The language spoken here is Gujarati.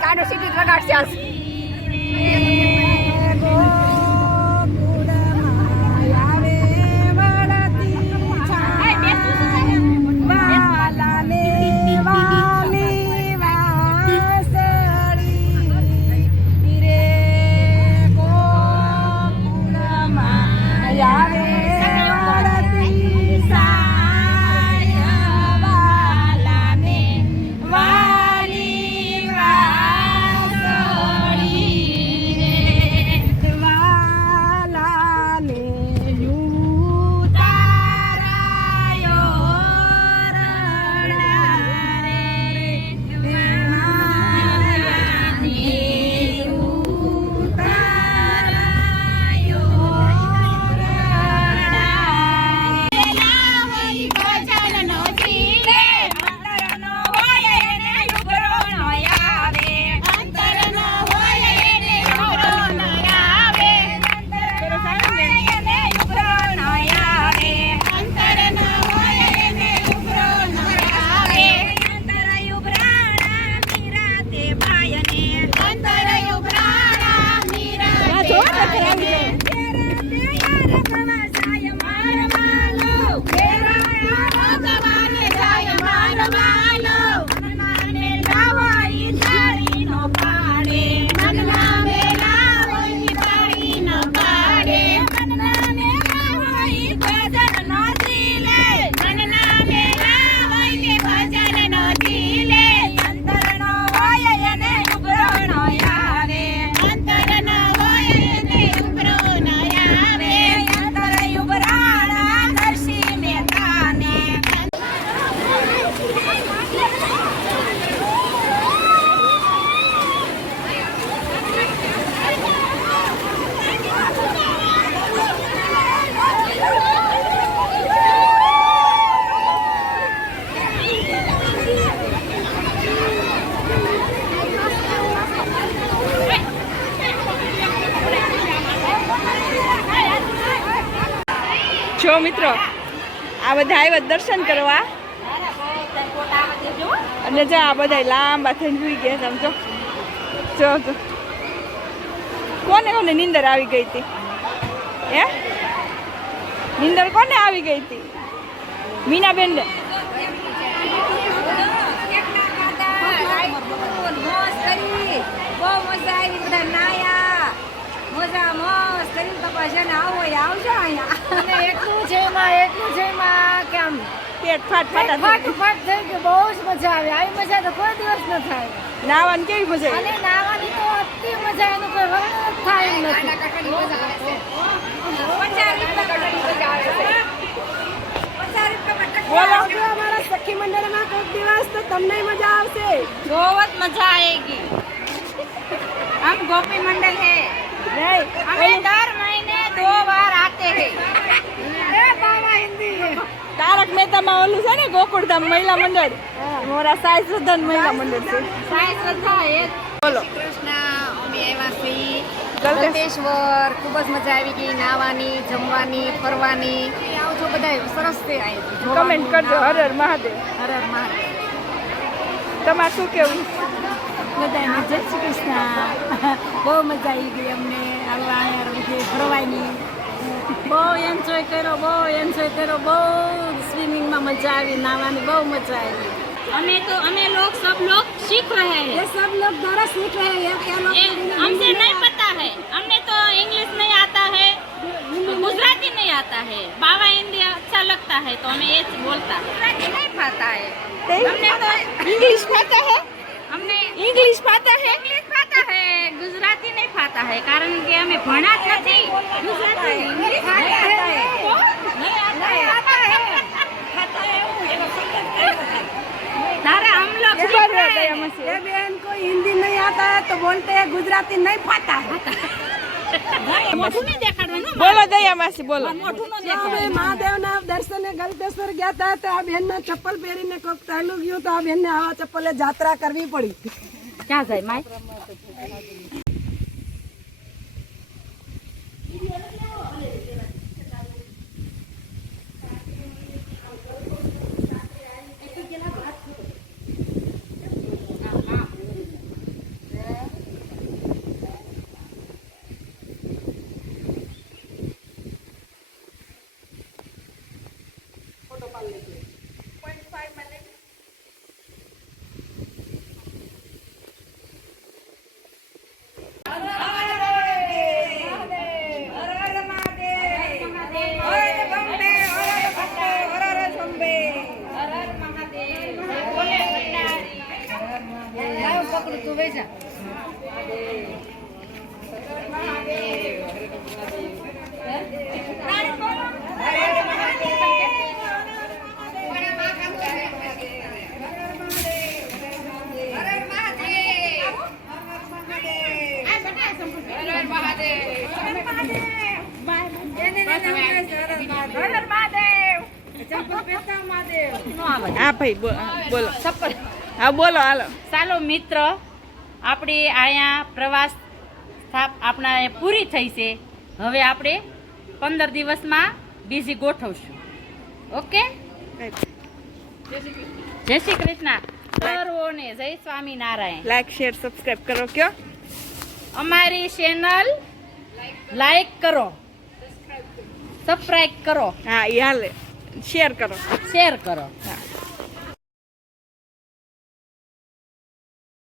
કાનો સીટી વગાડશે જો મિત્રો આ બધા આવ્યા દર્શન કરવા અને જો આ બધા લાંબા થઈને સુઈ ગયા સમજો જો જો કોને કોને નીંદર આવી ગઈ હતી હે નીંદર કોને આવી ગઈ હતી મીનાબેન ને બહુ મજા આવી બધા નાયા મજા મસ્ત કરી તો પછી આવો આવજો અહીંયા એટલું છે એમાં કેમ પેટ ફાટ ફાટ થઈ ગયું બહુ જ મજા આવી આવી મજા તો કોઈ દિવસ ન થાય નાવાની કેવી મજા અને નાવાની તો અતિ મજા એનું કોઈ વર્ણન જ થાય એમ નથી અમારા સખી મંડળમાં કોઈક દિવસ તો તમને મજા આવશે બહુ જ મજા આएगी हम गोपी मंडल है नहीं हमें दर महीने 2 बार आते हैं बाबा हिंदी है તારક મહેતામાં ઓલું છે ને ગોકુળધામ મહિલા મંડળ મોરા સાઈ શ્રદ્ધા મહિલા મંડળ છે સાઈ શ્રદ્ધા એ બોલો કૃષ્ણ અમે આવ્યા છીએ ગલતેશ્વર ખૂબ જ મજા આવી ગઈ નાવાની જમવાની ફરવાની આવજો બધા સરસ છે કમેન્ટ કરજો હર હર મહાદેવ હર હર મહાદેવ તમારે શું કેવું બધાને જય શ્રી કૃષ્ણ બહુ મજા આવી ગઈ અમને અહીંયા ફરવાની બહુ એન્જોય કર્યો બહુ સ્વિમિંગમાં મજા આવી નાવાની બહુ મજા આવી हमें लोग सब लोग सीख रहे हैं ये सब लोग द्वारा सीख रहे हैं क्या लोग हमसे नहीं पता है हमने तो इंग्लिश नहीं आता है गुजराती नहीं आता है बाबा हिंदी अच्छा लगता है तो हमें ये बोलता गुजराती नहीं पाता है हमने तो इंग्लिश पाता है हमने इंग्लिश पाता है इंग्लिश पाता है गुजराती नहीं पाता है कारण कि हमें भणा ज नहीं गुजराती इंग्लिश नहीं आता है तारे हम लोग सीख रहे हैं ये बहन को हिंदी नहीं आता है तो बोलते हैं गुजराती नहीं पाता है મોઢું નહીં દેખાડવાનું બોલો દયા માસી બોલો. મોઢું ન અમે દેખાડવાનું મહાદેવના દર્શને ગલતેશ્વર ગયા હતા તો આ બેનને ચપ્પલ પહેરીને કોક ચાલ્યું ગયું તો આ બેનને આવા ચપ્પલે જાત્રા કરવી પડી. ક્યાં જાય માય હા ભાઈ બોલો. હા બોલો હાલો. ચાલો મિત્ર આપણી અહીંયા પ્રવાસ આપણા પૂરી થઈ છે. હવે આપણે 15 દિવસમાં બીજી ગોઠવશું. ઓકે, જય શ્રી કૃષ્ણ સર્વોને, જય સ્વામિનારાયણ. લાઈક શેર સબસ્ક્રાઇબ કરો કયો. અમારી ચેનલ લાઈક કરો, સબસ્ક્રાઇબ કરો, હા એ હાલે. શેર કરો. શેર કરો. હા.